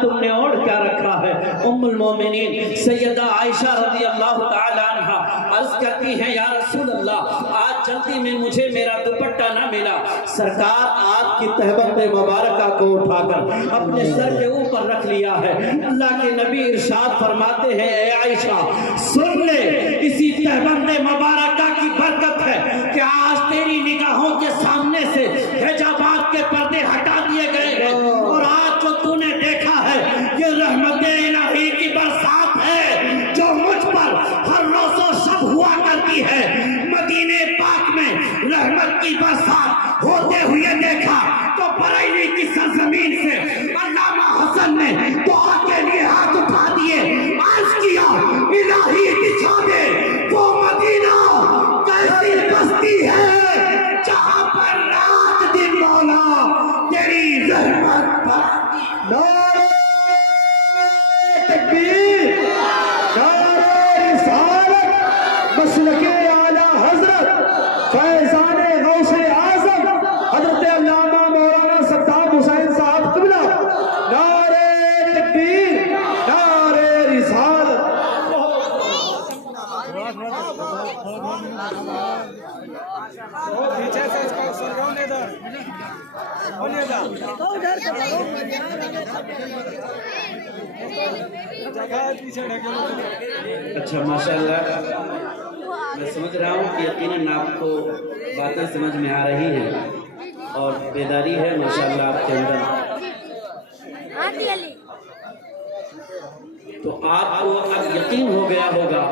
تم نے اوڑھ کیا رکھا ہے؟ ام المومنین سیدہ عائشہ رضی اللہ تعالی عنہ عرض کرتی ہیں یا رسول اللہ آج جلدی میں مجھے میرا دوپٹہ نہ ملا۔ سرکار آپ کی تہبند مبارکہ کو اٹھا کر اپنے سر کے اوپر رکھ لیا ہے۔ اللہ کے نبی ارشاد فرماتے ہیں اے عائشہ سن لے، اسی تہبند مبارکہ کی برکت ہے کہ آج تیری نگاہوں کے سامنے سے حجابات کے پردے ہٹا دیے گئے ہیں، اور آج جو تو نے دیکھا ہے یہ رحمت الہی کی برسات ہے جو مجھ پر ہر روز و شب ہوا کرتی ہے۔ مدینے پاک میں رحمت کی برسات ہوتے ہوئے دیکھا تو بریلی کی سرزمین سے علامہ حسن نے دعا کے لیے ہاتھ اٹھا دیے، عرض کیا الہی دکھا دے وہ مدینہ کیسی بستی ہے جہاں پر رات دن مولا تیری رحمت برستی۔ نعرہ تکبیر، نعرہ رسالت، مسلک اعلیٰ حضرت فیضان غوث اعظم حضرت علامہ مولانا ستار حسین صاحب قبلہ، نعرہ تکبیر، نعرہ رسالت۔ پیچھے سے اس کا سر ہونے دو، ہونے دو جگہ پیچھے ڈھکے۔ اچھا ماشاءاللہ، میں سمجھ رہا ہوں کہ یقیناً آپ کو باتیں سمجھ میں آ رہی ہیں اور بیداری ہے ماشاءاللہ آپ کے اندر، تو آپ کو اب یقین ہو گیا ہوگا،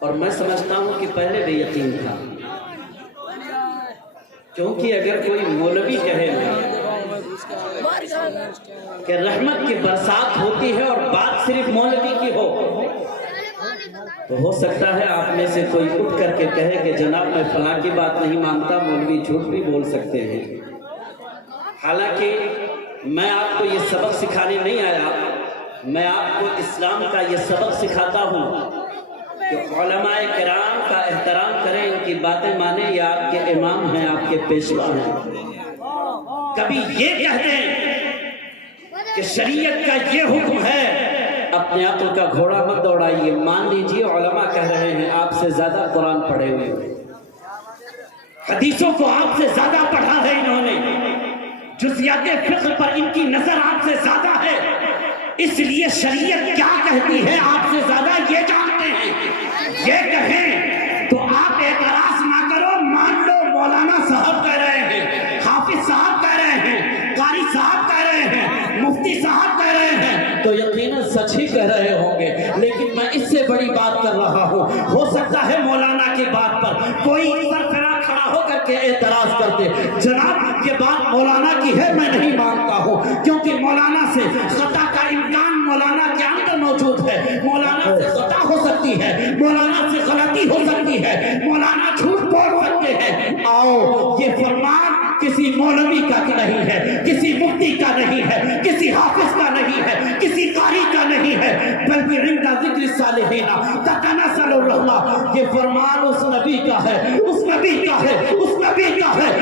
اور میں سمجھتا ہوں کہ پہلے بھی یقین تھا، کیونکہ اگر کوئی مولوی کہے کہ رحمت کی برسات ہوتی ہے اور بات صرف مولوی کی ہو، تو ہو سکتا ہے آپ میں سے کوئی اٹھ کر کے کہے کہ جناب میں فلاں کی بات نہیں مانتا، مولوی جھوٹ بھی بول سکتے ہیں۔ حالانکہ میں آپ کو یہ سبق سکھانے نہیں آیا، میں آپ کو اسلام کا یہ سبق سکھاتا ہوں کہ علماء کرام کا احترام کریں، ان کی باتیں مانیں، یہ آپ کے امام ہیں، آپ کے پیشوا ہیں۔ کبھی یہ کہہ دیں کہ شریعت کا یہ حکم ہے، اپنے عقل کا گھوڑا مت دوڑائیے، مان لیجئے علماء کہہ رہے ہیں، آپ سے زیادہ قرآن پڑھے ہوئے، حدیثوں کو آپ سے زیادہ پڑھا ہے انہوں نے، جزیات فقہ پر ان کی نظر آپ سے زیادہ ہے، اس لیے شریعت کیا کہتی ہے آپ سے زیادہ یہ جانتے ہیں۔ یہ کہیں تو آپ اعتراض نہ کرو، مان لو مولانا صاحب کہہ رہے ہیں، حافظ صاحب کہہ رہے ہیں، قاری صاحب کہہ رہے ہیں، مفتی صاحب کہہ رہے ہیں، تو یقیناً سچ ہی کہہ رہے ہوں گے، لیکن میں اس سے بڑی بات کر رہا ہوں۔ ہو سکتا ہے مولانا کی بات پر کوئی سرفراز کھڑا ہو کر کے اعتراض کرتے، جناب یہ بات مولانا کی ہے، میں نہیں مانتا ہوں، کیونکہ مولانا سے خطا کا امکان مولانا کے اندر موجود ہے، مولانا سے خطا ہو سکتی ہے، مولانا سے غلطی ہو سکتی ہے، مولانا جھوٹ بول سکتے ہیں۔ آؤ یہ فرمان کسی مولوی کا نہیں ہے، کسی مفتی کا نہیں ہے، کسی حافظ کا نہیں ہے، کسی قاری کا نہیں ہے، بلکہ عند ذکر الصالحین تتنزل الرحمہ، یہ فرمان اس نبی کا ہے، اس نبی کا ہے، اس نبی کا ہے